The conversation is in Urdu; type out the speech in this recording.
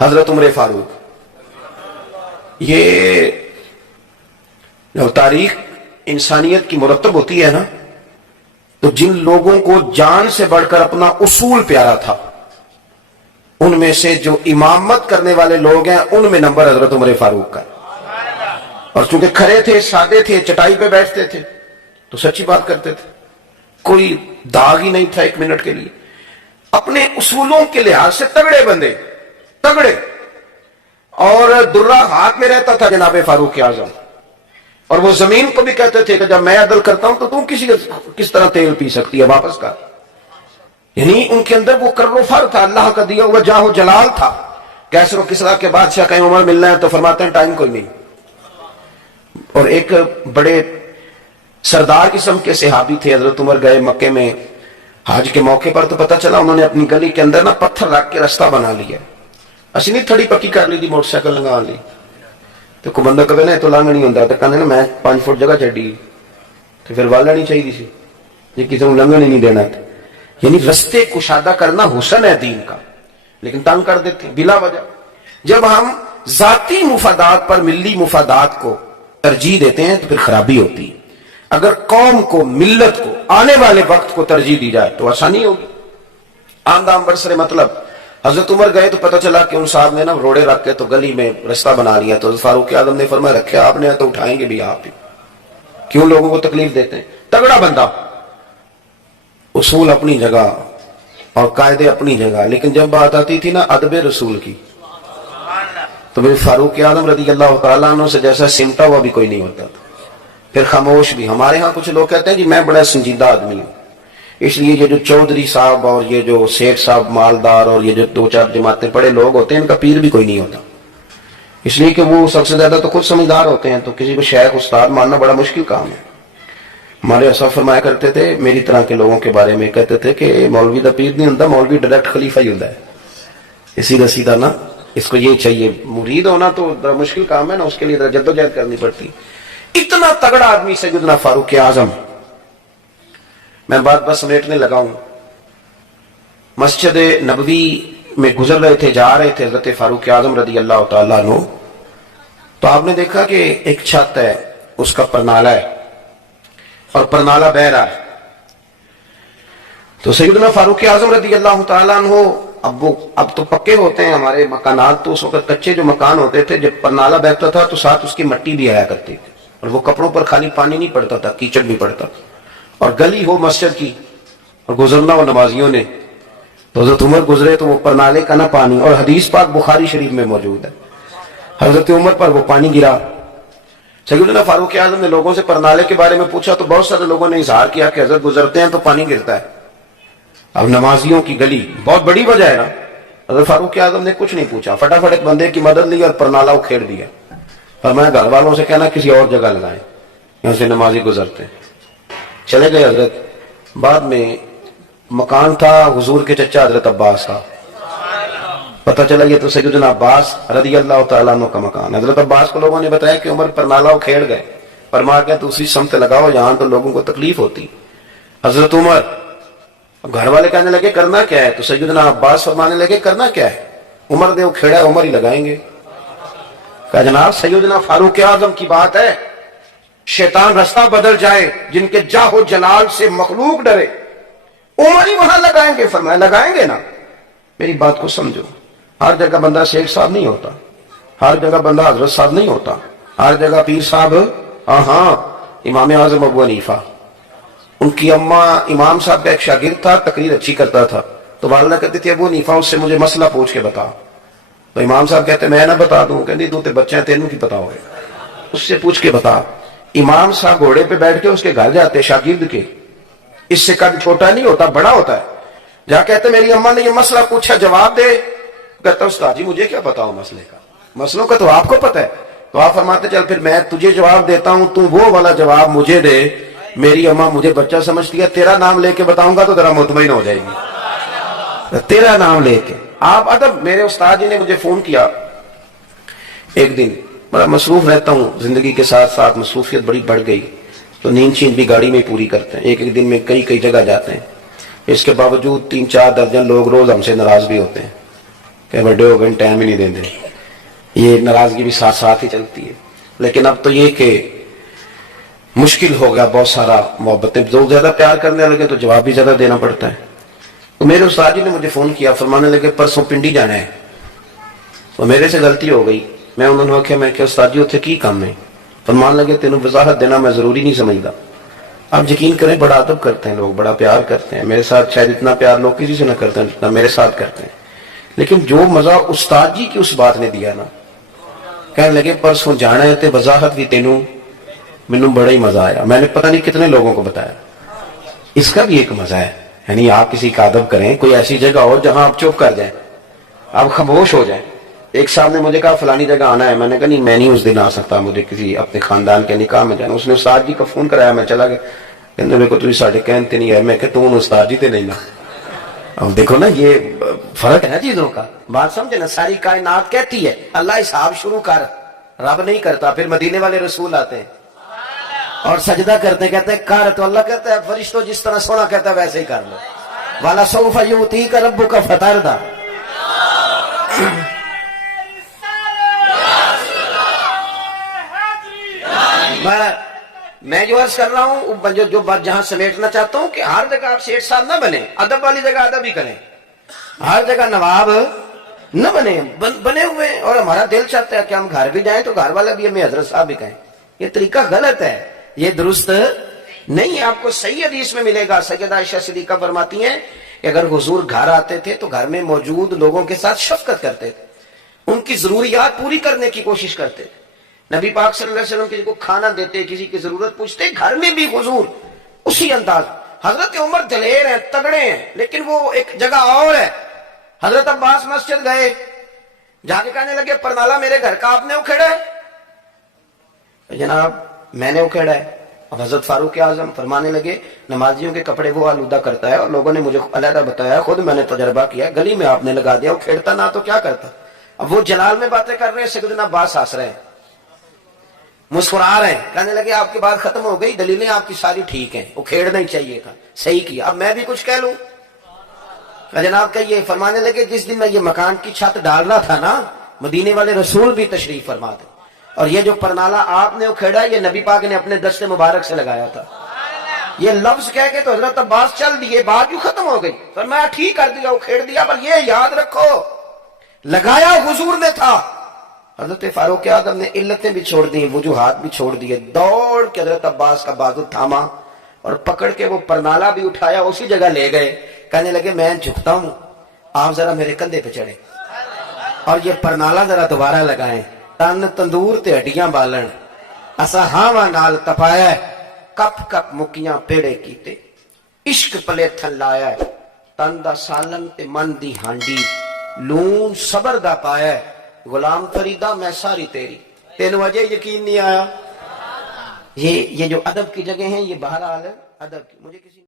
حضرت عمر فاروق. یہ جب تاریخ انسانیت کی مرتب ہوتی ہے نا، تو جن لوگوں کو جان سے بڑھ کر اپنا اصول پیارا تھا، ان میں سے جو امامت کرنے والے لوگ ہیں ان میں نمبر حضرت عمر فاروق کا ہے. اور چونکہ کھڑے تھے، سادے تھے، چٹائی پہ بیٹھتے تھے تو سچی بات کرتے تھے، کوئی داغ ہی نہیں تھا ایک منٹ کے لیے. اپنے اصولوں کے لحاظ سے تگڑے بندے، تگڑے. اور درہ ہاتھ میں رہتا تھا جناب فاروق اعظم، اور وہ زمین کو بھی کہتے تھے کہ جب میں عدل کرتا ہوں تو تم کس طرح تیل پی سکتی ہے واپس کا. یعنی ان کے اندر وہ کر و فر تھا، اللہ کا دیا ہوا جاہ و جلال تھا. کیسر و کسریٰ کے بادشاہ کہیں عمر ملنا ہے تو فرماتے ہیں ٹائم کوئی نہیں. اور ایک بڑے سردار قسم کے صحابی تھے، حضرت عمر گئے مکے میں حج کے موقع پر، تو پتہ چلا انہوں نے اپنی گلی کے اندر نا پتھر رکھ کے راستہ بنا لیا. اسی نہیں تھڑی پکی کر لی تھی، موٹر سائیکل لگا لی. تو کوئی بندہ کہے نا تو لنگ نہیں ہوتا، تو کہنے نا میں 5 فٹ جگہ چڈی تو پھر والا نہیں چاہیے سی، یہ کسی کو لنگن ہی نہیں دینا تھا. یعنی رستے کشادہ کرنا حسن ہے دین کا، لیکن تنگ کر دیتے ہیں بلا وجہ. جب ہم ذاتی مفادات پر ملی مفادات کو ترجیح دیتے ہیں تو پھر خرابی ہوتی ہے. اگر قوم کو، ملت کو، آنے والے وقت کو ترجیح دی جائے تو آسانی ہوگی. آمدام برسر مطلب حضرت عمر گئے تو پتہ چلا کہ ان صاحب نے نا روڑے رکھ کے تو گلی میں رستہ بنا لیا. تو فاروق اعظم نے فرمایا رکھے آپ نے تو اٹھائیں گے بھی آپ ہی، کیوں لوگوں کو تکلیف دیتے ہیں. تگڑا بندہ، اصول اپنی جگہ اور قاعدے اپنی جگہ، لیکن جب بات آتی تھی نا ادب رسول کی تو پھر فاروق اعظم رضی اللہ تعالیٰ عنہ سے جیسا سمٹا ہوا بھی کوئی نہیں ہوتا تھا. پھر خاموش بھی. ہمارے ہاں کچھ لوگ کہتے ہیں جی میں بڑا سنجیدہ آدمی ہوں، اس لیے یہ جو چودھری صاحب اور یہ جو سیٹھ صاحب مالدار اور یہ جو 2-4 جماعتیں پڑے لوگ ہوتے ہیں ان کا پیر بھی کوئی نہیں ہوتا، اس لیے کہ وہ سب سے زیادہ تو خود سمجھدار ہوتے ہیں. تو کسی کو شیخ استاد ماننا بڑا مشکل کام ہے. ہمارے اسلاف فرمایا کرتے تھے میری طرح کے لوگوں کے بارے میں، کہتے تھے کہ مولوی دا پیر نہیں ہوتا، مولوی ڈائریکٹ خلیفہ ہی ہوتا ہے. اسی دا سیدھا نا، اس کو یہ چاہیے. مرید ہونا تو مشکل کام ہے نا، اس کے لیے جدوجہد کرنی پڑتی. اتنا تگڑا آدمی سیدنا فاروق اعظم. میں بات بس سمیٹنے لگا ہوں. مسجد نبوی میں گزر رہے تھے، جا رہے تھے حضرت فاروق اعظم رضی اللہ تعالیٰ عنہ، تو آپ نے دیکھا کہ ایک چھت ہے، اس کا پرنالہ ہے اور پرنالہ بہہ رہا ہے. تو سیدنا فاروق اعظم رضی اللہ تعالیٰ عنہ اب تو پکے ہوتے ہیں ہمارے مکانات، تو اس وقت کچے جو مکان ہوتے تھے جب پرنالہ بہتا تھا تو ساتھ اس کی مٹی بھی آیا کرتی تھی، اور وہ کپڑوں پر خالی پانی نہیں پڑتا تھا، کیچڑ بھی پڑتا تھا. اور گلی ہو مسجد کی اور گزرنا ہو نمازیوں نے، تو حضرت عمر گزرے تو وہ پرنالے کا نہ پانی، اور حدیث پاک بخاری شریف میں موجود ہے، حضرت عمر پر وہ پانی گرا. سیدنا فاروق اعظم نے لوگوں سے پرنالے کے بارے میں پوچھا تو بہت سارے لوگوں نے اظہار کیا کہ حضرت گزرتے ہیں تو پانی گرتا ہے. اب نمازیوں کی گلی بہت بڑی وجہ ہے نا. حضرت فاروق اعظم نے کچھ نہیں پوچھا، فٹافٹ ایک بندے کی مدد لی اور پرنالہ اکھیڑ دیا. فرمایا گھر والوں سے کہنا کسی اور جگہ لگائیں، یہاں سے نمازی گزرتے ہیں. چلے گئے حضرت. بعد میں مکان تھا حضور کے چچا حضرت عباس کا، پتہ چلا یہ تو سیدنا عباس رضی اللہ تعالیٰ عنہ کا مکان. حضرت عباس کو لوگوں نے بتایا کہ عمر پرنالہ اکھیڑ گئے. فرما کے تو اسی سمت لگاؤ جہاں تو لوگوں کو تکلیف ہوتی. حضرت عمر، اب گھر والے کہنے لگے کرنا کیا ہے، تو سیدنا عباس فرمانے لگے کرنا کیا ہے، عمر نے اکھیڑا ہے عمر ہی لگائیں گے. کہا جناب سیدنا فاروق اعظم کی بات ہے، شیطان رستہ بدل جائے، جن کے جاہ و جلال سے مخلوق ڈرے، عمر ہی وہاں لگائیں گے. فرمایا لگائیں گے نا. میری بات کو سمجھو، ہر جگہ بندہ شیخ صاحب نہیں ہوتا، ہر جگہ بندہ حضرت صاحب نہیں ہوتا، ہر جگہ پیر صاحب. ہاں امام اعظم ابو حنیفہ، ان کی اماں امام صاحب کا ایک شاگرد تھا، تقریر اچھی کرتا تھا، تو والدہ کہتی تھی ابو حنیفہ اس سے مجھے مسئلہ پوچھ کے بتا. تو امام صاحب کہتے میں نہ بتا دوں، کہتی تو تے بچے ہیں تینوں کی پتا ہوئے، اس سے پوچھ کے بتا. امام صاحب گھوڑے پہ بیٹھ کے اس کے گھر جاتے شاگرد کے، اس سے قد چھوٹا نہیں ہوتا بڑا ہوتا ہے، جا کہتے میری اماں نے یہ مسئلہ پوچھا جواب دے. کہتا استاد جی مجھے کیا پتا ہو مسئلے کا، مسئلوں کا تو آپ کو پتا ہے. تو آپ فرماتے چل پھر میں تجھے جواب دیتا ہوں، تو وہ والا جواب مجھے دے. میری اماں مجھے بچہ سمجھتی ہے، تیرا نام لے کے بتاؤں گا تو ذرا مطمئن ہو جائے گی، تیرا نام لے کے. آپ ادب. میرے استاد جی نے مجھے فون کیا ایک دن، بڑا مصروف رہتا ہوں زندگی کے ساتھ ساتھ، مصروفیت بڑی بڑھ گئی تو نیند چیند بھی گاڑی میں پوری کرتے ہیں، ایک ایک دن میں کئی جگہ جاتے ہیں. اس کے باوجود 3-4 درجن لوگ روز ہم سے ناراض بھی ہوتے ہیں. کہ بڑے ہو گئے ٹائم ہی نہیں دیں دے. یہ ناراضگی بھی ساتھ ساتھ ہی چلتی ہے. لیکن اب تو یہ کہ مشکل ہو گیا بہت سارا. محبتیں جو زیادہ پیار کرنے لگے تو جواب بھی زیادہ دینا پڑتا ہے. تو میرے استاد جی نے مجھے فون کیا, فرمانے لگے پرسوں پنڈی جانا ہے. تو میرے سے غلطی ہو گئی. میں انہوں نے کہا میں کہ استاد جی اتنے کی کام ہے. فرمان لگے تینوں وضاحت دینا میں ضروری نہیں سمجھتا. آپ یقین کریں بڑا ادب کرتے ہیں لوگ, بڑا پیار کرتے ہیں میرے ساتھ. شاید اتنا پیار لوگ کسی سے نہ کرتے ہیں جتنا میرے ساتھ کرتے ہیں. لیکن جو مزہ استاد جی کی اس بات نے دیا نا, کہنے لگے پرسوں جانا ہے تے وضاحت بھی تینوں, مینوں بڑا ہی مزہ آیا. میں نے پتہ نہیں کتنے لوگوں کو بتایا. اس کا بھی ایک مزہ ہے. یعنی آپ کسی کا ادب کریں, کوئی ایسی جگہ ہو جہاں آپ چپ کر جائیں, آپ خاموش ہو جائیں. ایک صاحب نے مجھے کہا فلانی جگہ آنا ہے. میں نے کہا نہیں میں نہیں اس دن آ سکتا, مجھے کسی اپنے خاندان کے نکاح میں جانا. اس نے استاد جی کا فون کرایا, میں چلا گیا. کہنے میرے کو تو ساڈے کہتے نہیں ہے. میں کہ تو استاد جی تے نہیں نا. اب دیکھو نا یہ فرق ہے چیزوں کا. بات سمجھے نا. ساری کائنات کہتی ہے اللہ حساب شروع کر, رب نہیں کرتا. پھر مدینے والے رسول آتے ہیں اور سجدہ کرتے ہیں, کہتے ہیں کر, تو اللہ کہتا ہے فرشتوں جس طرح سونا کہتا ہے ویسے ہی کر لو. والا سوف یؤتیک ربک فترضی. میں جو عرض کر رہا ہوں, جو بات جہاں سمیٹنا چاہتا ہوں کہ ہر جگہ آپ شیخ صاحب نہ بنے, ادب والی جگہ ادب ہی کریں. ہر جگہ نواب نہ بنے, بنے ہوئے. اور ہمارا دل چاہتا ہے کہ ہم گھر بھی جائیں تو گھر والا بھی ہمیں حضرت صاحب بھی کہیں. یہ طریقہ غلط ہے, یہ درست نہیں ہے. آپ کو صحیح حدیث میں ملے گا. سیدہ عائشہ صدیقہ فرماتی ہیں کہ اگر حضور گھر آتے تھے تو گھر میں موجود لوگوں کے ساتھ شفقت کرتے تھے, ان کی ضروریات پوری کرنے کی کوشش کرتے تھے. نبی پاک صلی اللہ علیہ وسلم کسی کو کھانا دیتے, کسی کی ضرورت پوچھتے, گھر میں بھی حضور اسی انداز. حضرت عمر دلیر ہیں, تگڑے ہیں, لیکن وہ ایک جگہ اور ہے. حضرت عباس مسجد گئے, جا کے کہنے لگے پرنالا میرے گھر کا آپ نے اکھیڑا ہے. جناب میں نے اکھیڑا ہے. اب حضرت فاروق اعظم فرمانے لگے نمازیوں کے کپڑے وہ آلودہ کرتا ہے, اور لوگوں نے مجھے علیحدہ بتایا, خود میں نے تجربہ کیا, گلی میں آپ نے لگا دیا, وہ کھیڑتا نہ تو کیا کرتا. اب وہ جلال میں باتیں کر رہے ہیں, سیدنا عباس ہنس رہے ہیں, مسکرا رہے ہیں. کہنے لگے آپ کی بات ختم ہو گئی, دلیلیں آپ کی ساری ٹھیک ہیں, وہ کھیڑنا ہی چاہیے تھا, صحیح کیا. اب میں بھی کچھ کہہ لوں. جناب کہیے. فرمانے لگے جس دن میں یہ مکان کی چھت ڈال رہا تھا نا, مدینے والے رسول بھی تشریف فرما تھے, اور یہ جو پرنالا آپ نے اکھیڑا یہ نبی پاک نے اپنے دست مبارک سے لگایا تھا. یہ لفظ کہہ کے تو حضرت عباس چل دیے, بات جو ختم ہو گئی. فرمایا ٹھیک کر دیا, اکھیڑ دیا, پر یہ یاد رکھو لگایا حضور نے تھا. حضرت فاروق اعظم نے علتیں بھی چھوڑ دی, وجوہات بھی چھوڑ دیے, دوڑ کے حضرت عباس کا بازو تھاما اور پکڑ کے وہ پرنالا بھی اٹھایا, اسی جگہ لے گئے. کہنے لگے میں جھکتا ہوں, آپ ذرا میرے کندھے پہ چڑھے اور یہ پرنالا ذرا دوبارہ لگائیں. تن تندور تے ہڈیاں بالن, اسا ہاواں نال تپایا, کپ کپ مکیاں پیڑے کیتے, عشق پلے تھن لایا, تن دا سالن تے من دی ہانڈی, لون صبر دا پایا, غلام فریدہ میں ساری تیری. تینوں وجہ یقین نہیں آیا. یہ جو ادب کی جگہ ہیں یہ بہرحال ادب کی. مجھے کسی